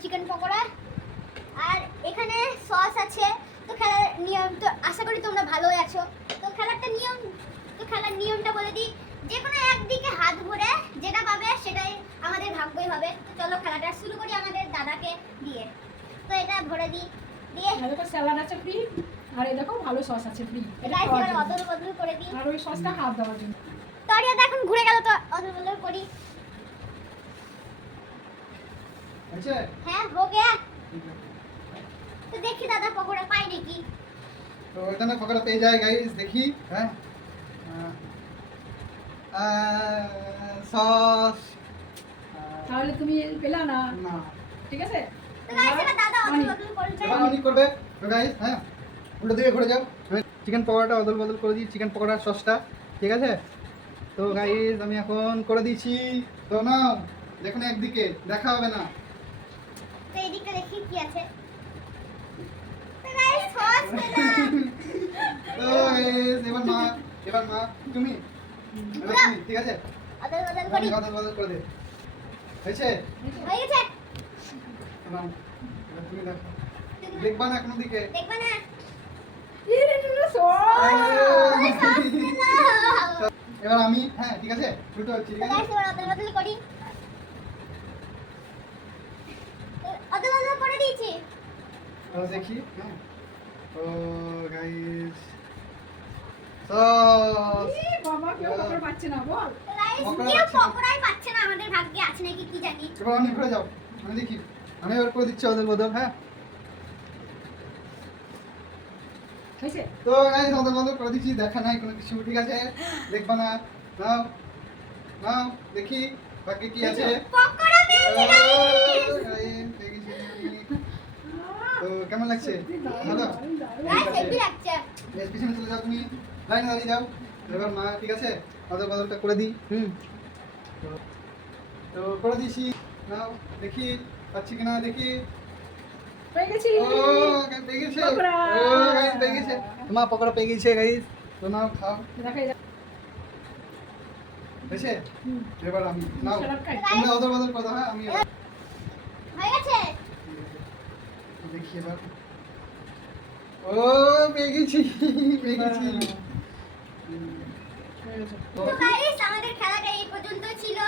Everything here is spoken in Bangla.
চিকেন পকোড়া, আর এখানে সস আছে। তো খেলার নিয়ম তো আশা করি তোমরা ভালোই আছো। তো খেলার নিয়মটা বলে দিই, যে কোনো একদিকে হাত ভরে যেটা পাবে সেটাই আমাদের ভাগ্যই হবে। তো চলো খেলাটা শুরু করি আমাদের দাদাকে দিয়ে। তো এটা ভরে দিই, দিয়ে দেখো স্যালাড আছে ফ্রি, আর এই দেখো ভালো সস আছে ফ্রি। এটা গাইস খাওয়ার এবার জন্য। অদল বদল করে দিই। আর ওই সসটা হাত দেওয়ার জন্য। তরিয়াটা এখন ঘুরে গেল, তো অদল বদল করি। अच्छा হ্যাঁ হো গয়া। তো দেখি দাদা পকোড়া পাই নাকি। तो इतना पकड़ा पे जाए गाइस, देखी हैं सॉस তাহলে তুমি পেলা না, না ঠিক আছে? তো গাইস এবার দাদা অদল বদল করছে। এবার অনেক করবে তো গাইস। হ্যাঁ, উল্টো দিকে ঘুরে যাও। চিকেন পকোড়াটা অদল বদল করে দিই, চিকেন পকোড়ার সসটা, ঠিক আছে? তো গাইস আমি এখন করে দিয়েছি। তো নাও, দেখুন একদিকে দেখা হবে না। তো এদিকে দেখি কি আছে। তো গাইস সস পেলাম। তো গাইস এবার মা তুমি এবার তুমি, ঠিক আছে? অদল বদল করি। অদল বদল করে দে। হয়েছে? হয়ে গেছে। নাও, এবার তুমি দেখো। দেখবা না কোনো দিকে। দেখবা না। ইরে টুরে সস। ওই সস পেলাম। এবার আমি, হ্যাঁ ঠিক আছে, দুটো হচ্ছে, তো ঠিক আছে? গাইস এবার অদল বদল করি। তো অদল বদল করে দিয়েছি। তো দেখি, হ্যাঁ। তো গাইস সস ই বাবা, কেউ পকোড়া পাচ্ছে না বল। তো গাইস পকোড়া কেউ পাচ্ছি না। পকোড়াই পাচ্ছে না, আমাদের ভাগ্যে আছে নাকি কি জানি। এবার অনেক ঘুরে যাও, আমি দেখি। আমি এবার করে দিচ্ছি অদল বদল, হ্যাঁ। হয়েছে? তো গাইস অদল বদল করে দিচ্ছি, দেখা নাই কোনো কিছু, ঠিক আছে? দেখবা না। নাও নাও দেখি বাকি কি আছে। পকোড়া পেয়েছি গাইস। গাইস, পেয়ে গেছি। তো কেমন লাগছে? ভালো? গাইস হেভি লাগছে। বেশ, পিছনে চলে যাও তুমি, লাইনে দাঁড়িয়ে যাও। এবার মা, ঠিক আছে, অদল বদলটা করে দিই। তো- তো করে দিয়েছি, নাও দেখি পাচ্ছি কিনা দেখি। পেয়ে গেছি। ও গাইস পেয়ে গেছে। পকোড়া। ও গাইস পেয়ে গেছে, মা পকোড়া পেয়ে গেছে গাইস। তো নাও খাও, দেখাই যাক। হয়েছে? এবার আমি নাও, স্যালাড খাই। তোমরা অদল বদল করে দাও, হ্যাঁ আমি এবার হয়ে গেছে। দেখি এবার। ও পেয়ে গেছি, পেয়ে গেছি। হয়ে গেছে। তো তো গাইস আমাদের খেলাটা এই পর্যন্ত ছিল।